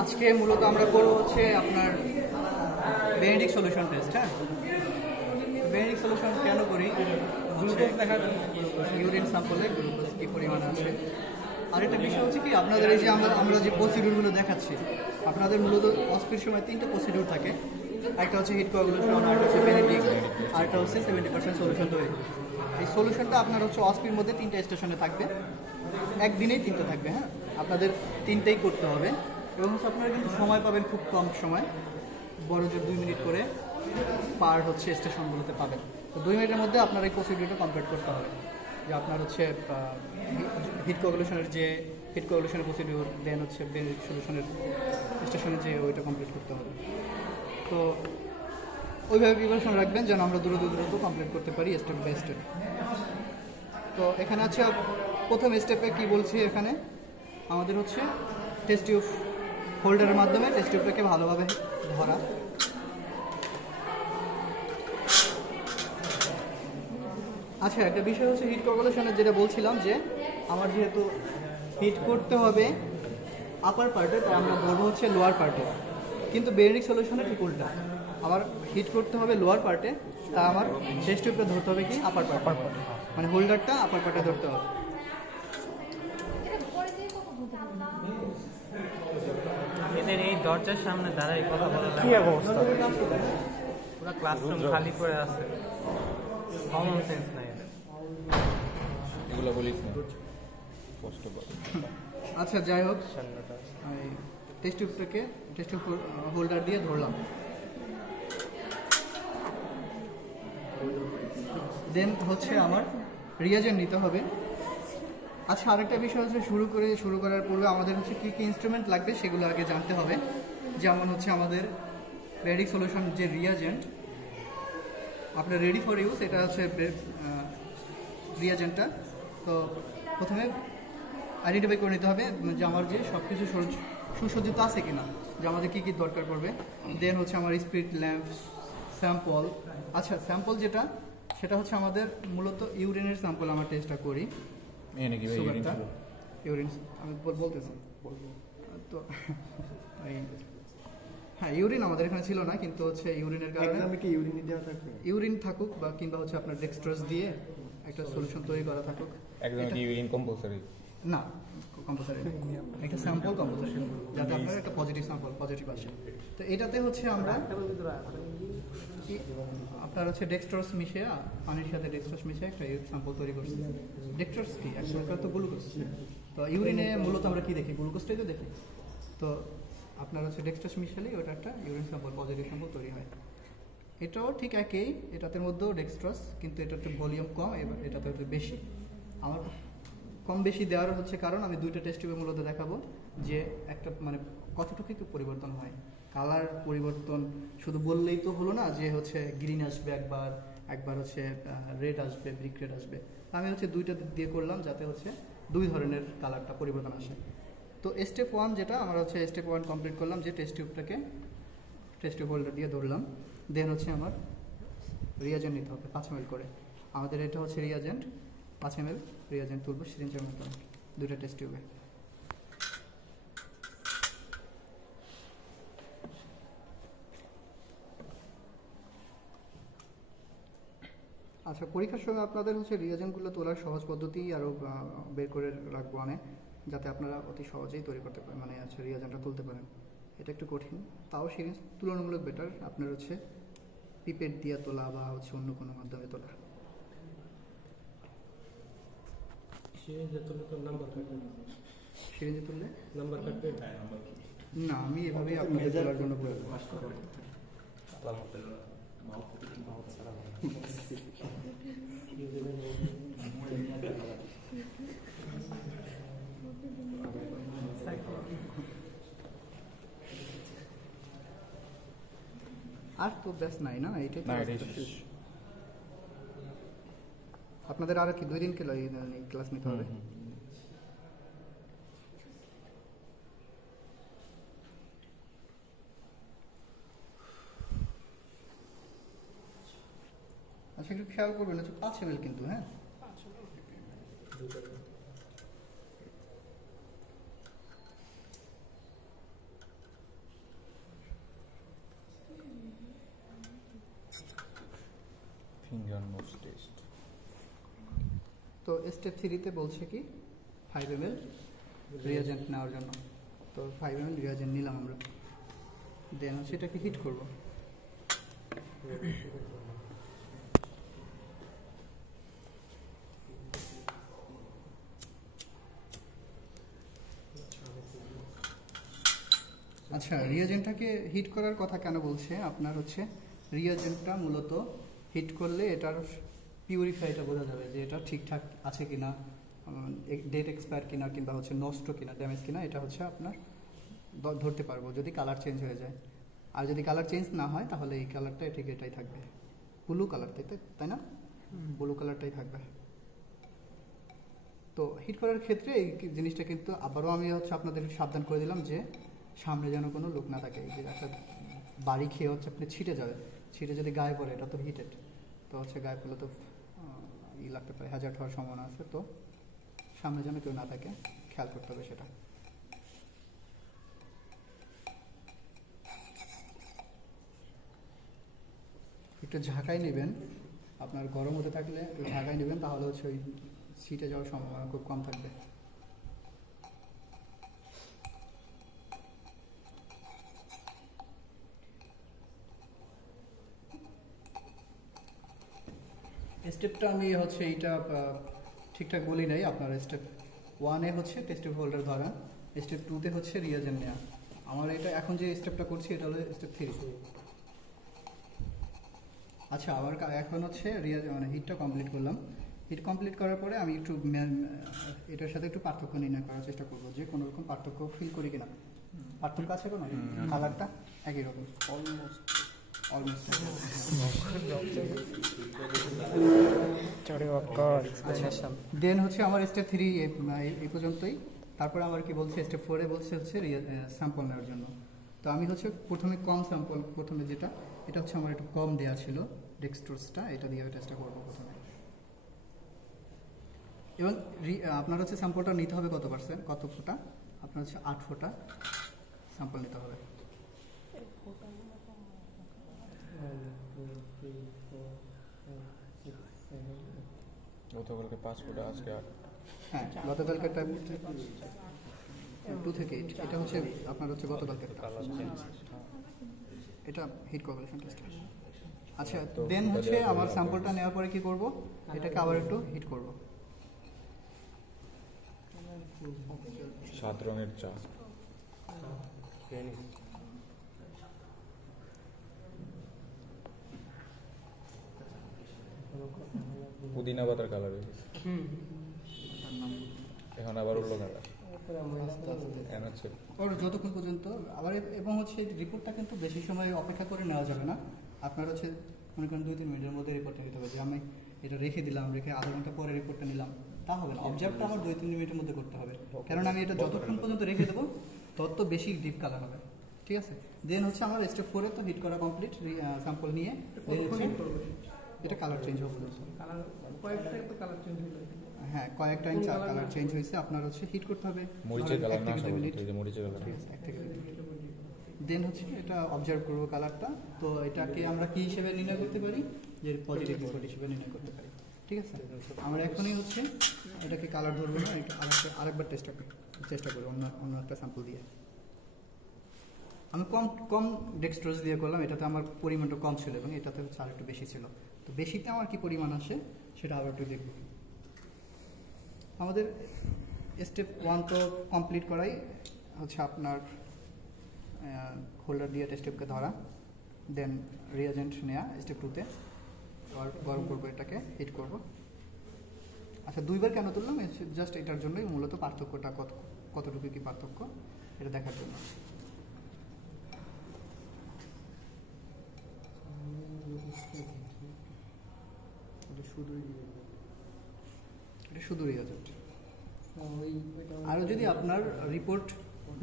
আজকে মূলত আমরা করবো হচ্ছে আপনার বেনেডিক্ট সলিউশন টেস্ট। হ্যাঁ, বেনেডিক্ট সলিউশন কেন করি? গ্লুকোজ দেখা যায়, ইউরিন স্যাম্পলে গ্লুকোজ কী পরিমাণ আছে। আরেকটা বিষয় হচ্ছে কি, আপনাদের এই যে আমরা যে প্রসিডিউরগুলো দেখাচ্ছি, আপনাদের মূলত অস্পির সময় 3টে প্রসিডিউর থাকে। একটা হচ্ছে হিট কোয়াগুলেশন, আরেকটা হচ্ছে বেনেডিক্ট, আরেকটা হচ্ছে 70% সলিউশন তৈরি। এই সলিউশনটা আপনার হচ্ছে অস্পির মধ্যে 3টে স্টেশনে থাকবে, একদিনেই 3টে থাকবে। হ্যাঁ, আপনাদের 3টেই করতে হবে এবং হচ্ছে আপনারা কিন্তু সময় পাবেন খুব কম সময়, বড় যে 2 মিনিট করে পার হচ্ছে স্টেশনগুলোতে পাবেন। তো 2 মিনিটের মধ্যে আপনার এই প্রসিডিউরটা কমপ্লিট করতে হবে। যে আপনার হচ্ছে হিট কোয়াগুলেশনের প্রসিডিউর, দেন হচ্ছে বেনেডিক্ট সলিউশনের স্টেশনে যে ওইটা কমপ্লিট করতে হবে। তো ওইভাবে প্রিপারেশন রাখবেন যেন আমরা দ্রুত কমপ্লিট করতে পারি স্টেপ বাই স্টেপ। তো এখানে আছে প্রথম স্টেপে কি বলছি, এখানে আমাদের হচ্ছে টেস্ট টিউব হোল্ডারের মাধ্যমে টেস্ট টিউবটাকে ভালোভাবে ধরা। আচ্ছা, একটা বিষয় হচ্ছে হিট কোয়াগুলেশনের, যেটা বলছিলাম যে আমার যেহেতু হিট করতে হবে আপার পার্টে, তাই আমরা ধরবো হচ্ছে লোয়ার পার্টে। কিন্তু বেনেডিক্ট সলিউশনে ঠিক উল্টা, আবার হিট করতে হবে লোয়ার পার্টে, তা আমার টেস্ট টিউবটা ধরতে হবে কি আপার পার্টে, মানে হোল্ডারটা আপার পার্টে ধরতে হবে। এদের এই দরজার সামনে দাঁড়াই কথা বলা কি অবস্থা, পুরো ক্লাসরুম খালি করে আছে, কমন সেন্স নাই এগুলো বলিস না, কষ্ট করে। আচ্ছা, যাই হোক, টেস্ট টিউব হোল্ডার দিয়ে ধরলাম। দেন হচ্ছে আমার রিয়াজেন্ট নিতে হবে। আচ্ছা, আরেকটা বিষয় হচ্ছে শুরু করার পূর্বে আমাদের হচ্ছে কী কী ইনস্ট্রুমেন্ট লাগবে সেগুলো আগে জানতে হবে। যেমন হচ্ছে আমাদের বেনেডিক্ট সলিউশন যে রিয়াজেন্ট আপনার রেডি ফর ইউজ, এটা হচ্ছে রিয়াজেন্টটা। তো প্রথমে আইডেন্টিফাই করে নিতে হবে যে আমার যে সব কিছু সুসজ্জিত আছে কিনা, যে আমাদের কী কী দরকার পড়বে। দেন হচ্ছে আমার স্পিরিট ল্যাম্প, স্যাম্পল। আচ্ছা, স্যাম্পল যেটা, সেটা হচ্ছে আমাদের মূলত ইউরিনের স্যাম্পল আমরা টেস্টটা করি। ইউরিন আমি বলতেছি তো, হ্যাঁ, ইউরিন আমাদের এখানে ছিল না, কিন্তু হচ্ছে ইউরিনের কারণে ইউরিন থাকুক বা কিংবা হচ্ছে আপনার ডেক্সট্রোজ দিয়ে একটা সলিউশন তৈরি করা থাকুক। ইউরিন কম্পালসারি না, কম্পালসারি একটা স্যাম্পল কম্পালসারি, যাতে আপনার একটা পজিটিভ স্যাম্পল পজিটিভ আসে। তো এটাতে হচ্ছে আমরা আপনার হচ্ছে ডেক্সট্রোজ মিশিয়ে, পানির সাথে ডেক্সট্রোজ মিশিয়ে একটা স্যাম্পল তৈরি করছি। ডেক্সট্রোজ কি একটা তো গ্লুকোজ, তো ইউরিনে মূলত আমরা কি দেখি, গ্লুকোজটাই তো দেখি। তো আপনার হচ্ছে ডেক্সট্রোজ মিশালেই ওটা একটা ইউরিন স্যাম্পল পজিটিভ স্যাম্পল তৈরি হয়। এটাও ঠিক একই, এটাতে মধ্যেও ডেক্সট্রোজ, কিন্তু এটাতে ভলিউম কম, এবার এটাতে হচ্ছে বেশি। আমার কম বেশি দেওয়ার হচ্ছে কারণ আমি 2টা টেস্ট টিউবে মূলত দেখাবো যে একটা মানে কতটুকু একটু পরিবর্তন হয়। কালার পরিবর্তন শুধু বললেই তো হলো না যে হচ্ছে গ্রিন আসবে একবার হচ্ছে রেড আসবে, ব্রিক রেড আসবে। আমি হচ্ছে 2টা দিয়ে করলাম যাতে হচ্ছে 2 ধরনের কালারটা পরিবর্তন আসে। তো স্টেপ 1 যেটা আমরা হচ্ছে স্টেপ 1 কমপ্লিট করলাম, যে টেস্ট টিউব হোল্ডার দিয়ে ধরলাম। দেন হচ্ছে আমার রিয়াজেন্ট নিতে হবে 5 ml করে। আমাদের এটা হচ্ছে রিয়াজেন্ট, 5 ml রিয়াজেন্ট তুলবো সিরিঞ্জের মতো 2টা টেস্ট টিউবে। আচ্ছা, পরীক্ষার সময় আপনাদের হচ্ছে রিয়াজেন্টগুলো তোলার সহজ পদ্ধতি আরও বের করে রাখবো অনেক, যাতে আপনারা অতি সহজেই তৈরি করতে পারেন, মানে হচ্ছে রিয়াজেন্টটা তুলতে পারেন। এটা একটু কঠিন, তাও সিরিঞ্জ তুলনামূলক বেটার আপনার হচ্ছে পিপেট দিয়ে তোলা বা হচ্ছে অন্য কোনো মাধ্যমে তোলা। সিরিঞ্জে তুললে তো নাম্বার কাটবে, সিরিঞ্জে তুললে নাম্বার কাটবে না, আমি এভাবেই আপনাদের তোলার জন্য বলবো। আর তো ব্যাস নাই না, এইটাই আপনাদের আর কি 2 দিন ক্লাস নিতে হবে। আচ্ছা, একটু খেয়াল করবেন হচ্ছে 5 ml কিন্তু, হ্যাঁ ফিঙ্গার নোজ টেস্ট। তো স্টেপ 3-তে বলছে কি 5 ml রিয়াজেন্ট নেওয়ার জন্য। তো 5 ml রিয়াজেন্ট নিলাম আমরা, দেন সেটাকে হিট করব। আচ্ছা, রিয়াজেন্টটাকে হিট করার কথা কেন বলছে? আপনার হচ্ছে রিয়াজেন্টটা মূলত হিট করলে এটার পিউরিফাইটা বোঝা যাবে যে এটা ঠিকঠাক আছে কিনা, ডেট এক্সপায়ার কিনা, কিংবা হচ্ছে নষ্ট কিনা, ড্যামেজ কিনা, এটা হচ্ছে আপনার ধরতে পারবো যদি কালার চেঞ্জ হয়ে যায়। আর যদি কালার চেঞ্জ না হয় তাহলে এই কালারটা ঠিক এটাই থাকবে, ব্লু কালার, তাই না? ব্লু কালারটাই থাকবে। তো হিট করার ক্ষেত্রে এই জিনিসটা কিন্তু আবারও আমি হচ্ছে আপনাদের সাবধান করে দিলাম যে সামনে যেন কোনো লোক না থাকে। এই যে একটা বাড়ি খেয়ে হচ্ছে আপনি ছিটে যাবে, ছিটে যদি গায়ে পড়ে, এটা তো হিটেড, তো হচ্ছে গায়ে পড়লে তো লাগতে পারে, হ্যাজার্ড হওয়ার সম্ভাবনা আছে। তো সামনে যেন কেউ না থাকে, খেয়াল করতে হবে সেটা। একটু ঝাঁকাই নেবেন, আপনার গরম হতে থাকলে ঝাঁকাই নেবেন, তাহলে হচ্ছে ওই ছিটে যাওয়ার সম্ভাবনা খুব কম থাকবে। স্টেপটা আমি হচ্ছে এইটা ঠিকঠাক বলি নাই। আপনার স্টেপ 1-এ হচ্ছে টেস্টিভ হোল্ডার ধরা, স্টেপ 2-তে হচ্ছে রিয়াজেন্ট নেওয়া। আমার এটা এখন যে স্টেপটা করছি এটা হলো স্টেপ 3। আচ্ছা, আবার এখন হচ্ছে মানে হিটটা কমপ্লিট করলাম। হিট কমপ্লিট করার পরে আমি একটু এটার সাথে একটু পার্থক্য নির্ণয় করার চেষ্টা করবো, যে কোনো রকম পার্থক্য ফিল করি কিনা। পার্থক্য আছে কোনো? কালারটা একই রকম, অলমোস্ট। দেন হচ্ছে আমার স্টেপ 3 এই পর্যন্তই। তারপরে আমার কি বলছে, স্টেপ 4-এ বলছে হচ্ছে স্যাম্পল নেওয়ার জন্য। তো আমি হচ্ছে প্রথমে কম স্যাম্পল, প্রথমে যেটা এটা হচ্ছে আমার একটু কম দেওয়া ছিল ডেক্সট্রোজটা, এটা দিয়ে টেস্টটা করবো প্রথমে। এবং আপনার হচ্ছে স্যাম্পলটা নিতে হবে কত পার্সেন্ট, কত ফোঁটা? আপনার হচ্ছে 8 ফোঁটা স্যাম্পল নিতে হবে। গতকালকে 5 ফুট, আজকে 8। হ্যাঁ, গতকালকেরটা 2 থেকে 8, এটা হচ্ছে আপনার হচ্ছে গতকালকের, এটা হিট কোয়াগুলেশন টেস্ট। আচ্ছা, দেন হচ্ছে আমার স্যাম্পলটা নেওয়ার পরে কি করব, এটাকে আবার একটু হিট করব। 7 রঙের চা। পুদিনা পাতার কালার হয়ে গেছে, এখন আবার উল্লো কালার হচ্ছে ওর যতক্ষণ পর্যন্ত আবার। এবং হচ্ছে রিপোর্টটা কিন্তু বেশি সময় অপেক্ষা করে নেওয়া যাবে না। আপনার হচ্ছে মনে করেন 2-3 মিনিটের মধ্যে রিপোর্টটা নিতে হবে, যে আমি এটা রেখে দিলাম, রেখে আধা ঘন্টা পরে রিপোর্টটা নিলাম, তা হবে না। অবজার্ভটা আমার 2-3 মিনিটের মধ্যে করতে হবে, কারণ আমি এটা যতক্ষণ পর্যন্ত রেখে দেবো তত বেশি ডিপ কালার হবে। ঠিক আছে, দেন হচ্ছে আমার স্টেপ 4-এ তো হিট করা কমপ্লিট, স্যাম্পল নিয়ে এটা কালার চেঞ্জ হবে। হ্যাঁ, কয়েক টাইম কালার চেঞ্জ হয়েছে। আপনার হচ্ছে হিট করতে হবে মরিচের কালার না, মরিচের কালার। দেন হচ্ছে এটা অবজার্ভ করবো কালারটা। তো এটাকে আমরা কি হিসেবে নির্ণয় করতে পারি, যে পজিটিভ রিপোর্ট হিসেবে নির্ণয় করতে পারি। ঠিক আছে, আমরা এখনই হচ্ছে এটাকে কালার ধরবো না, এটা আরেকবার চেষ্টা করি অন্য একটা স্যাম্পল দিয়ে। আমি কম ডেক্সট্রোজ দিয়ে করলাম, এটাতে আমার পরিমাণটা কম ছিল এবং এটাতে হচ্ছে আর একটু বেশি ছিল। তো বেশিতে আমার কি পরিমাণ আসে সেটা আবার একটু দেখব। আমাদের স্টেপ 1 তো কমপ্লিট করাই হচ্ছে আপনার হোল্ডার দিয়ে টেস্টটিউবকে ধরা, দেন রিয়াজেন্ট নেওয়া স্টেপ 2-তে, আর গরম করবো, এটাকে হিট করব। আচ্ছা, 2বার কেন তুললাম, জাস্ট এটার জন্যই মূলত, পার্থক্যটা কতটুকু কি পার্থক্য এটা দেখার জন্য। এটা শুধু রিয়াজেন্ট। আর যদি আপনার রিপোর্ট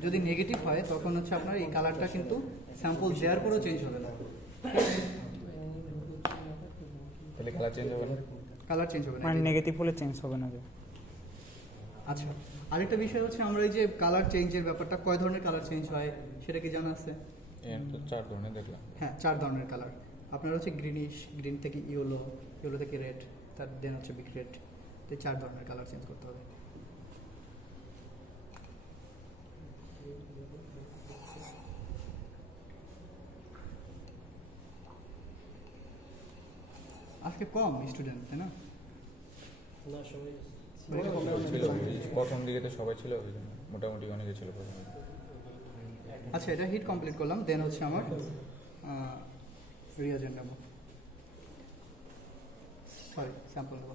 যদি নেগেটিভ হয়, তখন হচ্ছে আপনার এই কালারটা কিন্তু স্যাম্পল দেওয়ার পরেও চেঞ্জ হবে না। তাহলে কালার চেঞ্জ হবে না, কালার চেঞ্জ হবে না, মানে নেগেটিভ হলে চেঞ্জ হবে না। আচ্ছা, আরেকটা বিষয় হচ্ছে আমরা এই যে কালার চেঞ্জের ব্যাপারটা, কয় ধরনের কালার চেঞ্জ হয় সেটা কি জানা আছে? এর তো 4 ধরনের দেখলাম। হ্যাঁ, 4 ধরনের কালার। আপনার হচ্ছে গ্রিনিশ, গ্রিন থেকে ইয়েলো, ইয়েলো থেকে রেড, তার দেন হচ্ছে বিগ রেড। এই 4 ধরনের কালার চেঞ্জ করতে হবে। আজকে কম স্টুডেন্ট, তাই না? না সবাই ছিল প্রথম দিকে তো সবাই ছিল, ওই জন্য মোটামুটি অনেকে ছিল প্রথমে। আচ্ছা, এটা হিট কমপ্লিট করলাম, দেন হচ্ছে আমার রিয়াজেন্ট নেব, সরি স্যাম্পল নেব।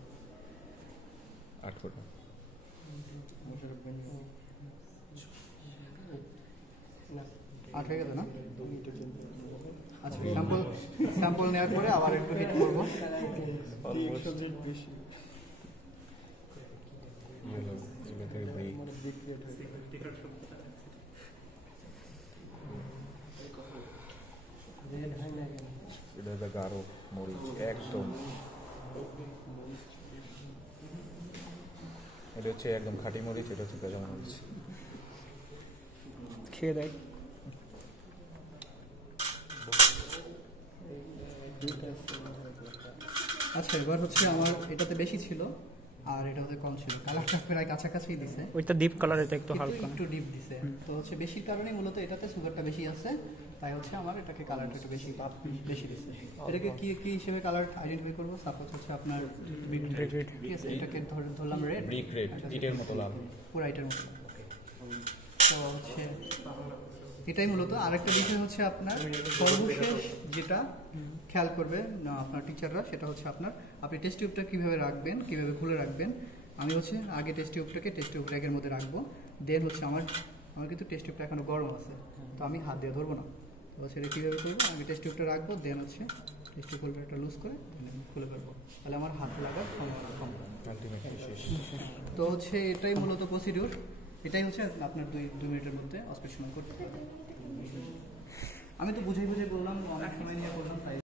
8 ফোটা। আট হয়ে গেল না? আচ্ছা, স্যাম্পল নেওয়ার পরে আবার একটু হিট করবো। ইয়েলো থেকে ব্রিক। এটা হচ্ছে গাঢ় মরিচ একদম। এটা হচ্ছে একদম খাঁটি মরিচ, এটা হচ্ছে কাঁচা মরিচ। খেয়ে দেয়। আচ্ছা, এবার হচ্ছে আমার এটাতে বেশি ছিল আর এটাতে কম ছিল, কালারটা প্রায় কাছাকাছি দিছে, ওইটা ডিপ কালার, এটা একটু কিন্তু হালকা। একটু ডিপ দিছে। তো হচ্ছে বেশি কারণে মূলত এটাতে সুগারটা বেশি আছে, তাই হচ্ছে আমার এটাকে কালারটা একটু বেশি বেশি দিছে। এটাকে কি কি হিসেবে কালার আইডেন্টিফাই করবো? সাপোজ হচ্ছে আপনার বিগ রেড, ঠিক আছে, এটাকে ধরলাম রেড, ব্রিক রেড, ইটের মতো লাল। পুরো এটার মতো। তো হচ্ছে এটাই মূলত। আরেকটা বিষয় হচ্ছে আপনার সর্বশেষ যেটা খেয়াল করবে না আপনার টিচাররা, সেটা হচ্ছে আপনার আপনি টেস্ট টিউবটা কীভাবে রাখবেন, কীভাবে খুলে রাখবেন। আমি হচ্ছে আগে টেস্ট টিউব ব্যাগের মধ্যে রাখবো, দেন হচ্ছে আমার কিন্তু টেস্ট টিউবটা এখনো গরম আছে, তো আমি হাত দিয়ে ধরবো না। তো সেটা কীভাবে করবো, আমি টেস্ট টিউবটা রাখবো, দেন হচ্ছে টেস্ট টিউব একটা লুজ করে আমি খুলে ফেলবো, তাহলে আমার হাত লাগার সম্ভাবনা কম। আলটিমেটলি শেষ। তো হচ্ছে এটাই মূলত প্রসিডিউর। এটাই হচ্ছে আপনার 2 মিনিটের মধ্যে অস্পেশন করতে হবে। আমি তো বুঝে বললাম, অনেক সময় নিয়ে বললাম, তাই